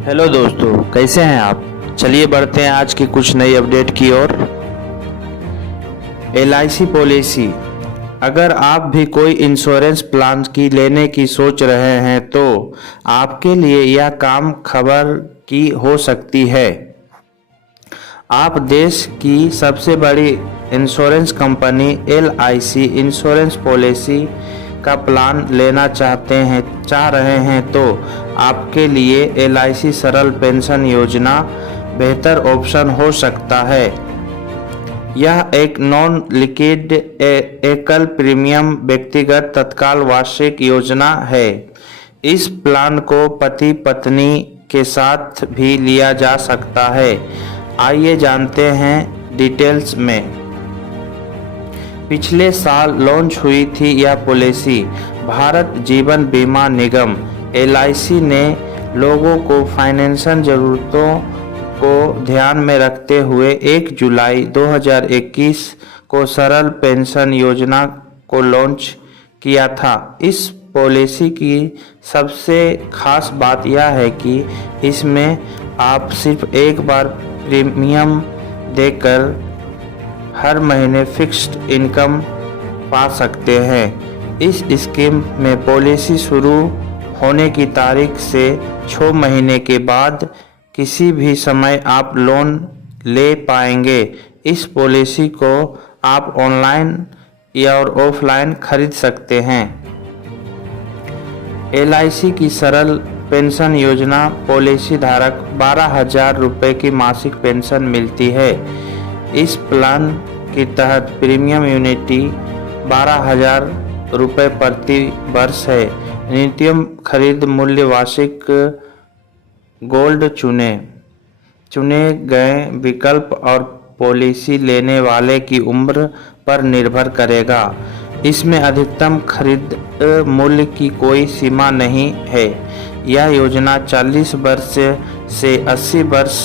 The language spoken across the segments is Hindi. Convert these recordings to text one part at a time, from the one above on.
हेलो दोस्तों, कैसे हैं आप। चलिए बढ़ते हैं आज की कुछ नई अपडेट की ओर। LIC policy. अगर आप भी कोई इंश्योरेंस प्लान की लेने की सोच रहे हैं तो आपके लिए यह काम खबर की हो सकती है। आप देश की सबसे बड़ी insurance company LIC insurance policy का प्लान लेना चाह रहे हैं तो आपके लिए LIC सरल पेंशन योजना बेहतर ऑप्शन हो सकता है। यह एक नॉन लिक्विड एकल प्रीमियम व्यक्तिगत तत्काल वार्षिक योजना है। इस प्लान को पति पत्नी के साथ भी लिया जा सकता है। आइए जानते हैं डिटेल्स में। पिछले साल लॉन्च हुई थी यह पॉलिसी। भारत जीवन बीमा निगम LIC ने लोगों को फाइनेंशियल ज़रूरतों को ध्यान में रखते हुए 1 जुलाई 2021 को सरल पेंशन योजना को लॉन्च किया था। इस पॉलिसी की सबसे खास बात यह है कि इसमें आप सिर्फ एक बार प्रीमियम देकर हर महीने फिक्स्ड इनकम पा सकते हैं। इस स्कीम में पॉलिसी शुरू होने की तारीख से 6 महीने के बाद किसी भी समय आप लोन ले पाएंगे। इस पॉलिसी को आप ऑनलाइन या और ऑफलाइन खरीद सकते हैं। LIC की सरल पेंशन योजना पॉलिसी धारक 12,000 रुपये की मासिक पेंशन मिलती है। इस प्लान के तहत प्रीमियम यूनिटी 12,000 रुपये प्रति वर्ष है। न्यूनतम खरीद मूल्य वार्षिक गोल्ड चुने गए विकल्प और पॉलिसी लेने वाले की उम्र पर निर्भर करेगा। इसमें अधिकतम खरीद मूल्य की कोई सीमा नहीं है। यह योजना 40 वर्ष से 80 वर्ष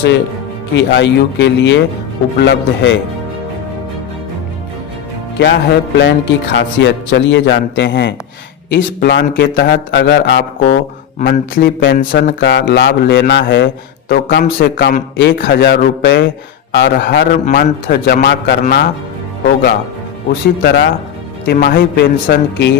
की आयु के लिए उपलब्ध है। क्या है प्लान की खासियत, चलिए जानते हैं। इस प्लान के तहत अगर आपको मंथली पेंशन का लाभ लेना है तो कम से कम 1,000 रुपये और हर मंथ जमा करना होगा। उसी तरह तिमाही पेंशन के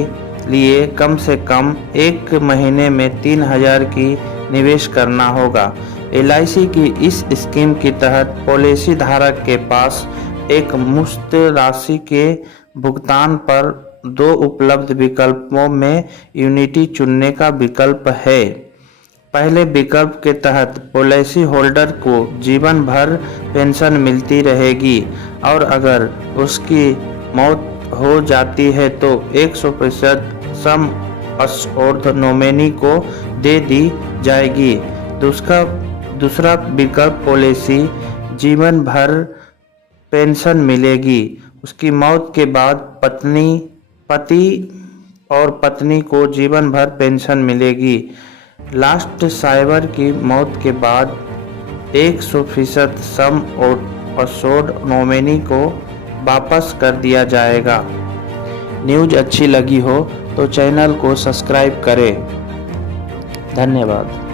लिए कम से कम 1 महीने में 3,000 की निवेश करना होगा। LIC की इस स्कीम के तहत पॉलिसी धारक के पास एक मुश्त राशि के भुगतान पर 2 उपलब्ध विकल्पों में यूनिटी चुनने का विकल्प है। पहले विकल्प के तहत पॉलिसी होल्डर को जीवन भर पेंशन मिलती रहेगी और अगर उसकी मौत हो जाती है तो 100% सम अश्योर्ड नॉमिनी को दे दी जाएगी। दूसरा विकल्प पॉलिसी जीवन भर पेंशन मिलेगी। उसकी मौत के बाद पति और पत्नी को जीवन भर पेंशन मिलेगी। लास्ट साइबर की मौत के बाद 100% सम अश्योर्ड नॉमिनी को वापस कर दिया जाएगा। न्यूज़ अच्छी लगी हो तो चैनल को सब्सक्राइब करें। धन्यवाद।